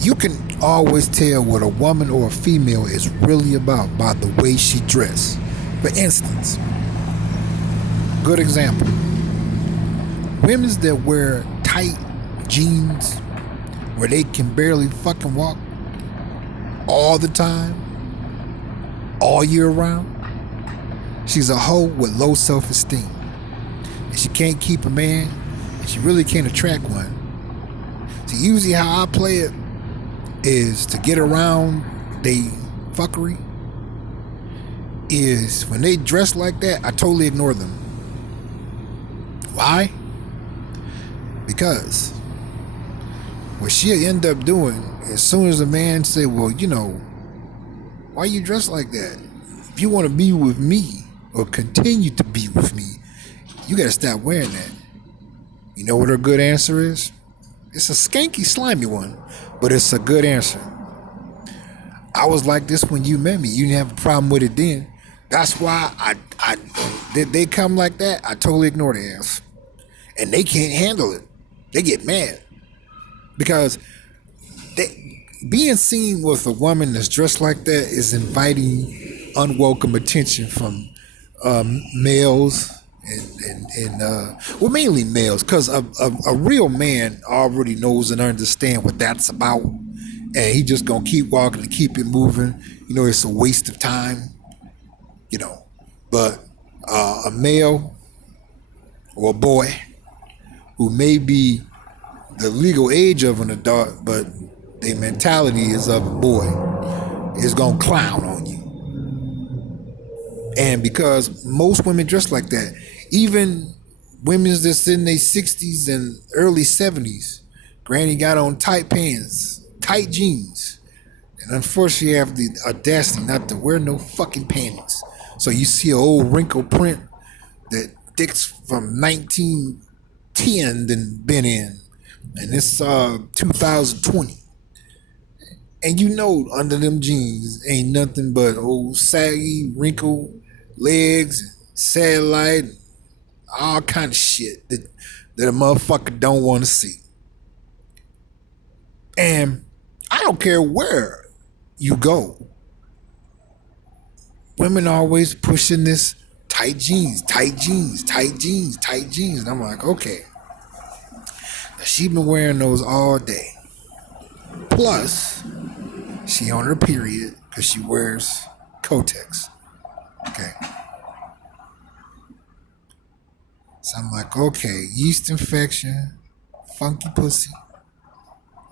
You can always tell what a woman or a female is really about by the way she dress. For instance, good example, women's that wear tight jeans where they can barely fucking walk all the time, all year round. She's a hoe with low self-esteem. And she can't keep a man, and she really can't attract one. So usually how I play it is to get around they fuckery is when they dress like that, I totally ignore them. Why? Because what she'll end up doing as soon as a man say, well, why you dress like that? If you want to be with me or continue to be with me, you gotta stop wearing that. You know what her good answer is? It's a skanky, slimy one, but it's a good answer. I was like this when you met me. You didn't have a problem with it then. That's why they come like that. I totally ignore their ass, and they can't handle it. They get mad because being seen with a woman that's dressed like that is inviting unwelcome attention from males and well, mainly males, because a real man already knows and understands what that's about, and he just gonna keep walking and keep it moving. It's a waste of time. But a male or a boy who may be the legal age of an adult, but their mentality is of a boy, is gonna clown on you. And because most women dress like that, even women that's in their 60s and early 70s, granny got on tight pants, tight jeans, and unfortunately have the audacity not to wear no fucking panties. So you see an old wrinkle print that dicks from 1910 then been in, and it's 2020. And under them jeans ain't nothing but old saggy, wrinkled legs, satellite, all kind of shit that a motherfucker don't want to see. And I don't care where you go. Women are always pushing this tight jeans, tight jeans, tight jeans, tight jeans. And I'm like, okay. Now she been wearing those all day. Plus, she on her period because she wears Kotex. Okay. So I'm like, okay, yeast infection, funky pussy.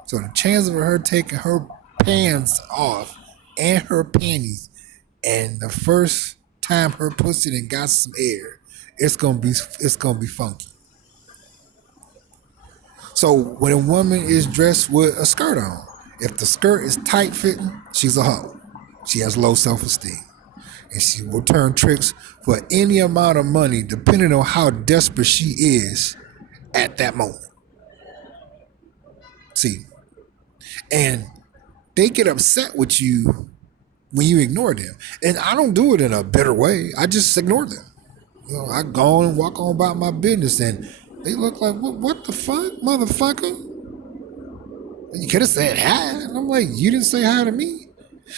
So the chance of her taking her pants off and her panties, and the first time her pussy then got some air, it's gonna be funky. So when a woman is dressed with a skirt on, if the skirt is tight fitting, she's a hoe. She has low self-esteem. And she will turn tricks for any amount of money depending on how desperate she is at that moment. See, and they get upset with you when you ignore them. And I don't do it in a bitter way. I just ignore them. I go on and walk on about my business, and they look like, what the fuck, motherfucker? You could have said hi. And I'm like, you didn't say hi to me.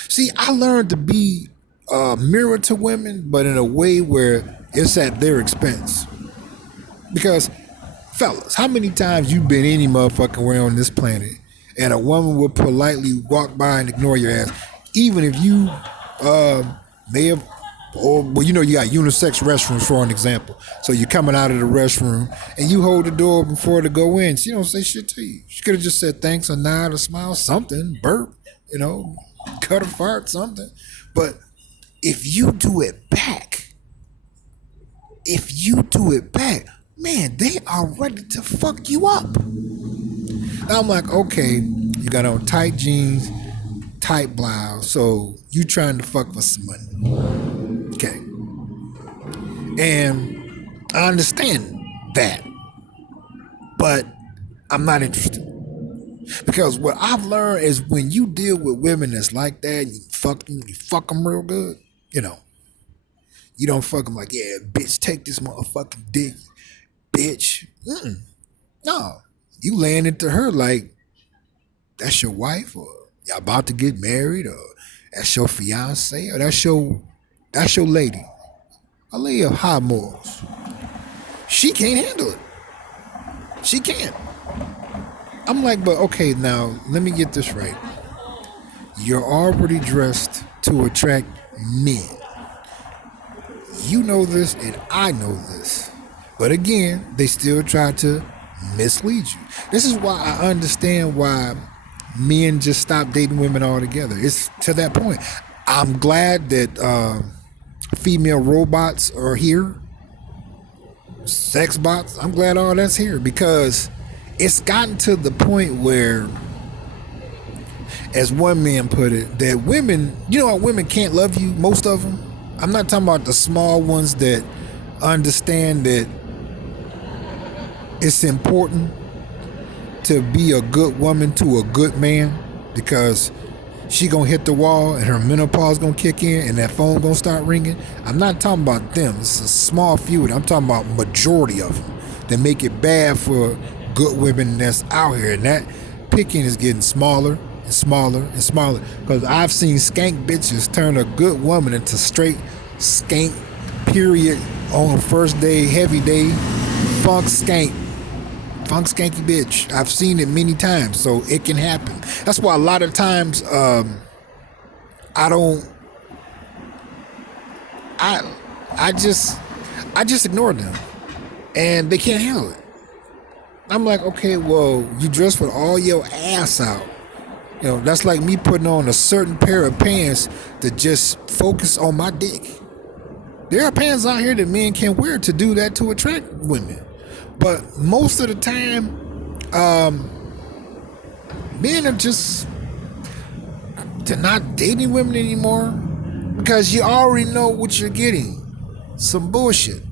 See, I learned to be a mirror to women, but in a way where it's at their expense. Because, fellas, how many times you been any motherfucking where on this planet and a woman will politely walk by and ignore your ass, even if you may have, or well, you got unisex restrooms for an example. So you're coming out of the restroom and you hold the door before to go in. She don't say shit to you. She could have just said thanks, or nod, or smile, something, burp, cut a fart, something. But if you do it back, man, they are ready to fuck you up. Now I'm like, okay, you got on tight jeans, tight blouse, so you trying to fuck for some money. Okay. And I understand that, but I'm not interested. Because what I've learned is when you deal with women that's like that, you fuck them real good, you don't fuck them like, yeah, bitch, take this motherfucking dick, bitch. No, you laying into her like, that's your wife, or y'all about to get married, or that's your fiance, or that's your lady. A lady of high morals. She can't handle it. She can't. I'm like, but okay, now let me get this right. You're already dressed to attract men. You know this, and I know this. But again, they still try to mislead you. This is why I understand why men just stop dating women altogether. It's to that point. I'm glad that female robots are here, sex bots. I'm glad all that's here because it's gotten to the point where, as one man put it, that women, you know how women can't love you, most of them? I'm not talking about the small ones that understand that it's important to be a good woman to a good man because she gonna hit the wall and her menopause gonna kick in and that phone gonna start ringing. I'm not talking about them. It's a small few. I'm talking about majority of them that make it bad for good women that's out here. And that picking is getting smaller and smaller and smaller because I've seen skank bitches turn a good woman into straight skank, period, on first day, heavy day, funk skanky bitch. I've seen it many times, so it can happen. That's why a lot of times I just ignore them, and they can't handle it. I'm like, okay, well, you dress with all your ass out. You know, that's like me putting on a certain pair of pants to just focus on my dick. There are pants out here that men can wear to do that to attract women. But most of the time, men are just, they're not dating women anymore because you already know what you're getting. Some bullshit.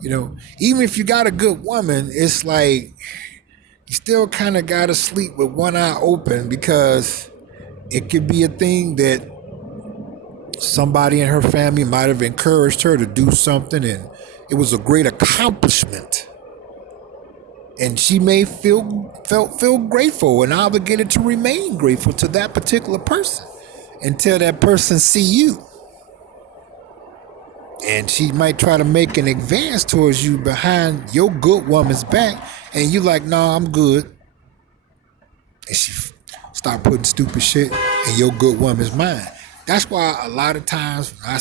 You know, even if you got a good woman, it's like you still kind of got to sleep with one eye open because it could be a thing that somebody in her family might have encouraged her to do something and it was a great accomplishment. And she may feel grateful and obligated to remain grateful to that particular person until that person see you. And she might try to make an advance towards you behind your good woman's back, and you like, nah, I'm good. And she start putting stupid shit in your good woman's mind. That's why a lot of times I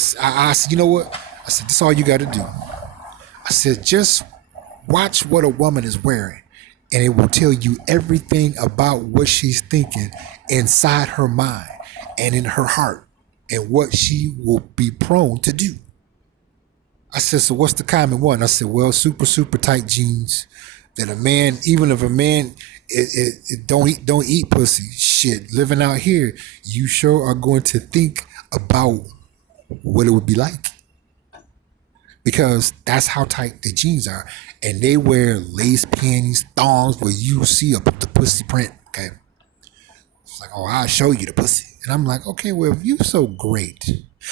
you know what? I said, this is all you got to do. I said, just watch what a woman is wearing, and it will tell you everything about what she's thinking inside her mind and in her heart and what she will be prone to do. I said, so what's the common one? I said, well, super tight jeans that a man, even if a man don't eat pussy, shit, living out here, you sure are going to think about what it would be like. Because that's how tight the jeans are. And they wear lace panties, thongs, where you see the pussy print, okay? It's like, oh, I'll show you the pussy. And I'm like, okay, well, if you're so great,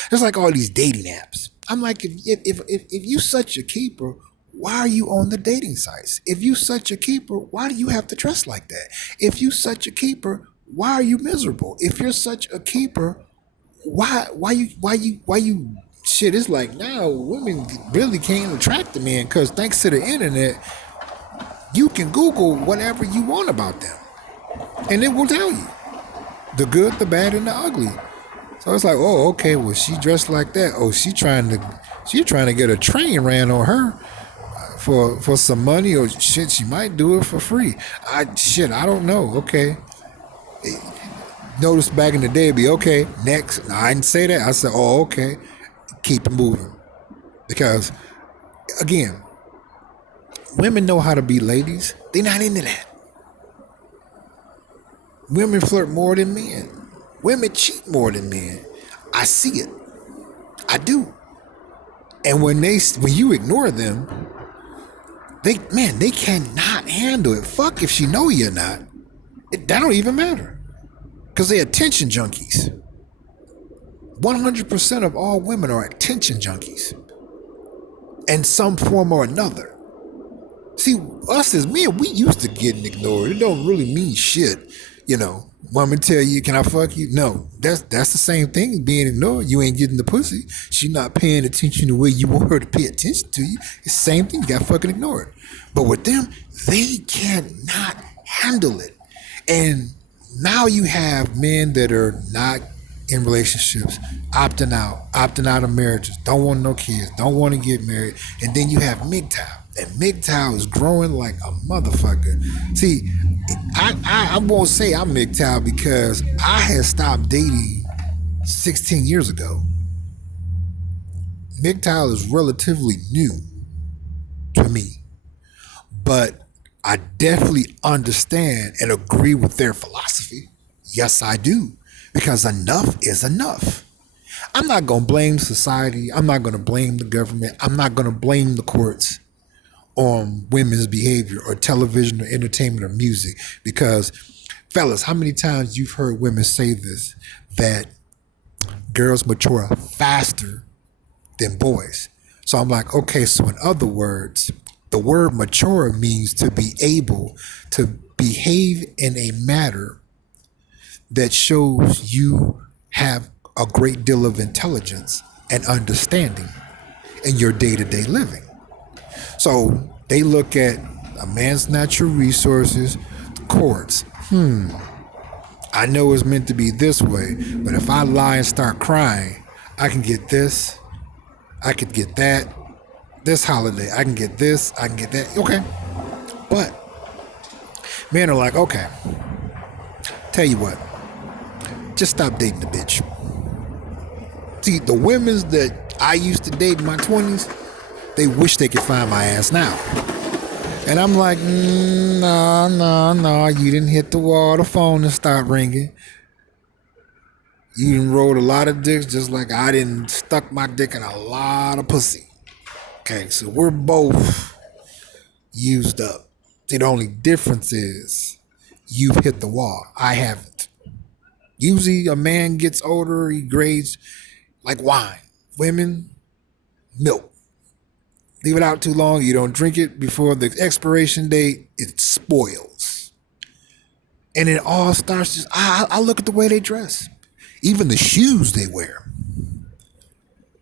just like all these dating apps. I'm like, if you such a keeper, why are you on the dating sites? If you such a keeper, why do you have to dress like that? If you such a keeper, why are you miserable? If you're such a keeper, why you shit, it's like now women really can't attract the men because thanks to the internet, you can Google whatever you want about them. And it will tell you the good, the bad, and the ugly. So it's like, oh, okay, well, she dressed like that. Oh, she trying to get a train ran on her for some money, or shit, she might do it for free. I don't know. Okay. Notice back in the day, it'd be okay, next. No, I didn't say that. I said, oh, okay. Keep it moving. Because, again, women know how to be ladies. They're not into that. Women flirt more than men. Women cheat more than men. I see it. I do. And when you ignore them, they cannot handle it. Fuck if she know you're not. That don't even matter. Because they're attention junkies. 100% of all women are attention junkies. In some form or another. See, us as men, we used to getting ignored. It don't really mean shit. You know, woman tell you, can I fuck you? No, that's the same thing as being ignored. You ain't getting the pussy. She not paying attention the way you want her to pay attention to you. It's the same thing. You got fucking ignored. But with them, they cannot handle it. And now you have men that are not in relationships, opting out of marriages, don't want no kids, don't want to get married. And then you have MGTOW. And MGTOW is growing like a motherfucker. See, I won't say I'm MGTOW because I had stopped dating 16 years ago. MGTOW is relatively new to me, but I definitely understand and agree with their philosophy. Yes, I do, because enough is enough. I'm not going to blame society. I'm not going to blame the government. I'm not going to blame the courts on women's behavior or television or entertainment or music, because fellas, how many times you've heard women say this, that girls mature faster than boys? So I'm like, okay, so in other words, the word mature means to be able to behave in a manner that shows you have a great deal of intelligence and understanding in your day-to-day living. So they look at a man's natural resources, the courts. I know it's meant to be this way, but if I lie and start crying, I can get this, I could get that, this holiday, I can get this, I can get that. Okay. But men are like, okay, tell you what, just stop dating the bitch. See, the women's that I used to date in my 20s, they wish they could find my ass now. And I'm like, no, you didn't hit the wall, the phone didn't start ringing. You done rolled a lot of dicks just like I didn't stuck my dick in a lot of pussy. Okay, so we're both used up. See, the only difference is you've hit the wall. I haven't. Usually a man gets older, he grades like wine. Women, milk. Leave it out too long, you don't drink it before the expiration date, it spoils. And it all starts just, I look at the way they dress. Even the shoes they wear.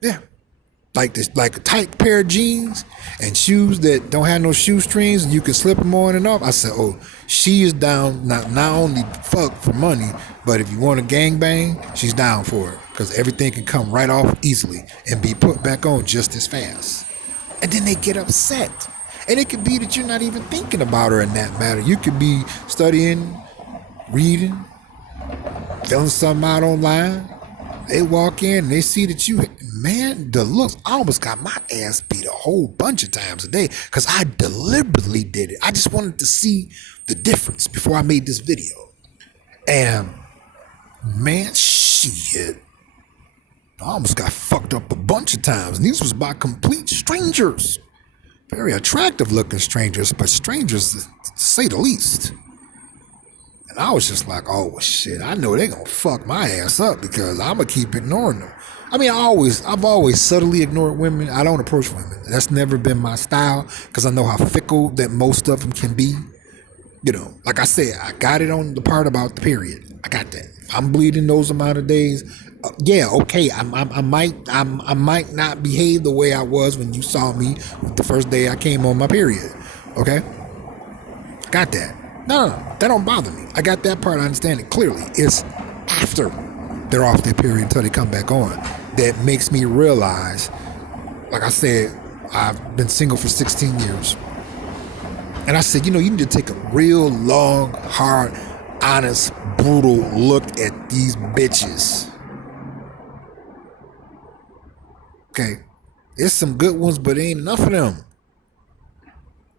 Yeah. Like this, like a tight pair of jeans and shoes that don't have no shoestrings and you can slip them on and off. I said, oh, she is down, not only fuck for money, but if you want a gangbang, she's down for it. Because everything can come right off easily and be put back on just as fast. And then they get upset. And it could be that you're not even thinking about her in that matter. You could be studying, reading, filling something out online. They walk in and they see that you, man, the looks, I almost got my ass beat a whole bunch of times a day because I deliberately did it. I just wanted to see the difference before I made this video. And man, shit, I almost got fucked up a bunch of times. And these was by complete strangers. Very attractive looking strangers, but strangers to say the least. And I was just like, oh shit, I know they gonna fuck my ass up because I'm gonna keep ignoring them. I mean, I've always subtly ignored women. I don't approach women. That's never been my style because I know how fickle that most of them can be. You know, like I said, I got it on the part about the period. I got that. If I'm bleeding those amount of days, yeah, okay. I might not behave the way I was when you saw me the first day I came on my period. Okay, got that. No, that don't bother me. I got that part. I understand it clearly. It's after they're off their period until they come back on that makes me realize. Like I said, I've been single for 16 years. And I said, you know, you need to take a real long, hard, honest, brutal look at these bitches. Okay. There's some good ones, but ain't enough of them.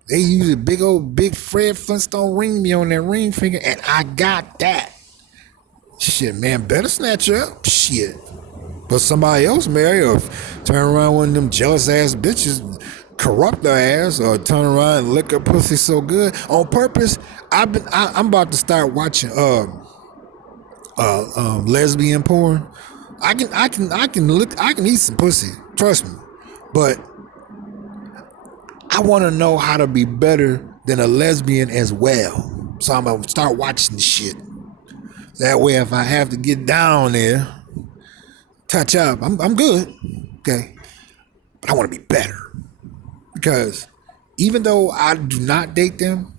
They use a big Fred Flintstone ring me on that ring finger, and I got that. Shit, man, better snatch her up. Shit. But somebody else marry or turn around one of them jealous ass bitches, corrupt her ass, or turn around and lick her pussy so good on purpose. I'm about to start watching lesbian porn. I can eat some pussy, trust me. But I want to know how to be better than a lesbian as well. So I'm going to start watching the shit. That way, if I have to get down there, touch up, I'm good. Okay. But I want to be better. Because even though I do not date them,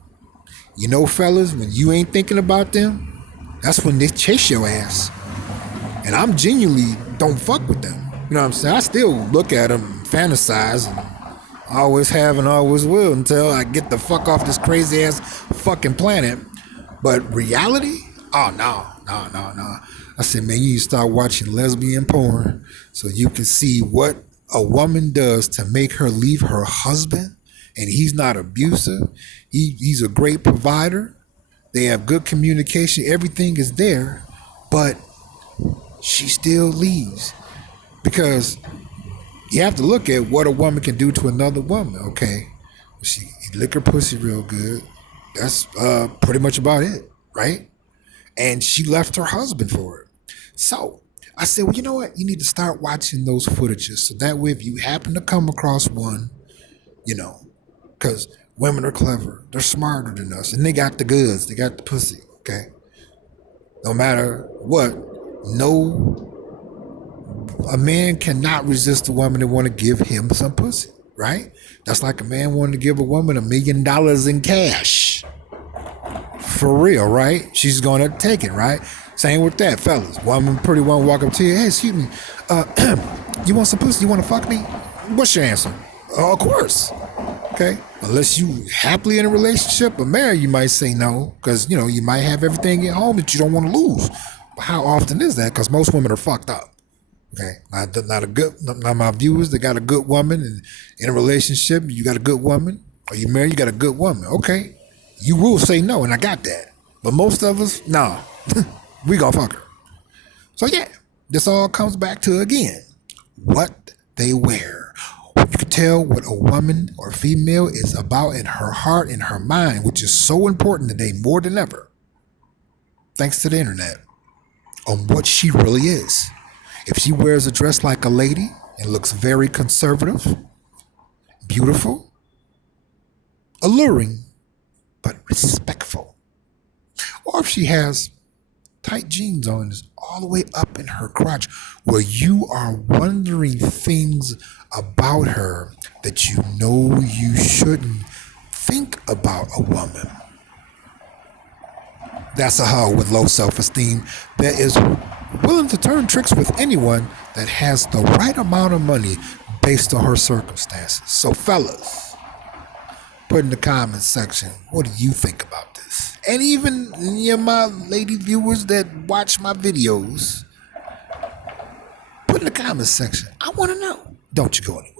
you know, fellas, when you ain't thinking about them, that's when they chase your ass. And I'm genuinely don't fuck with them. You know what I'm saying? I still look at them, fantasize, and always have and always will until I get the fuck off this crazy ass fucking planet. But reality? Oh, no. I said, man, you need to start watching lesbian porn so you can see what a woman does to make her leave her husband. And he's not abusive. He's a great provider. They have good communication. Everything is there. But she still leaves. Because you have to look at what a woman can do to another woman, okay? She lick her pussy real good. That's pretty much about it, right? And she left her husband for it. So I said, well, you know what? You need to start watching those footages. So that way, if you happen to come across one, you know, because women are clever. They're smarter than us. And they got the goods. They got the pussy, okay? No matter what, a man cannot resist a woman that want to give him some pussy, right? That's like a man wanting to give a woman $1 million in cash. For real, right? She's going to take it, right? Same with that, fellas. Pretty woman walk up to you, hey, excuse me, you want some pussy? You want to fuck me? What's your answer? Of course. Okay? Unless you happily in a relationship or married, you might say no, because, you know, you might have everything at home that you don't want to lose. But how often is that? Because most women are fucked up. Okay, not my viewers. They got a good woman, and in a relationship, you got a good woman. Or you married, you got a good woman. Okay, you will say no, and I got that. But most of us, nah, we gonna fuck her. So yeah, this all comes back to again what they wear. You can tell what a woman or female is about in her heart and her mind, which is so important today more than ever, thanks to the internet, on what she really is. If she wears a dress like a lady and looks very conservative, beautiful, alluring, but respectful, or if she has tight jeans on all the way up in her crotch where you are wondering things about her that you know you shouldn't think about a woman, that's a hoe with low self-esteem that is willing to turn tricks with anyone that has the right amount of money based on her circumstances. So fellas, put in the comments section, what do you think about this? And even my lady viewers that watch my videos, put in the comments section. I want to know. Don't you go anywhere.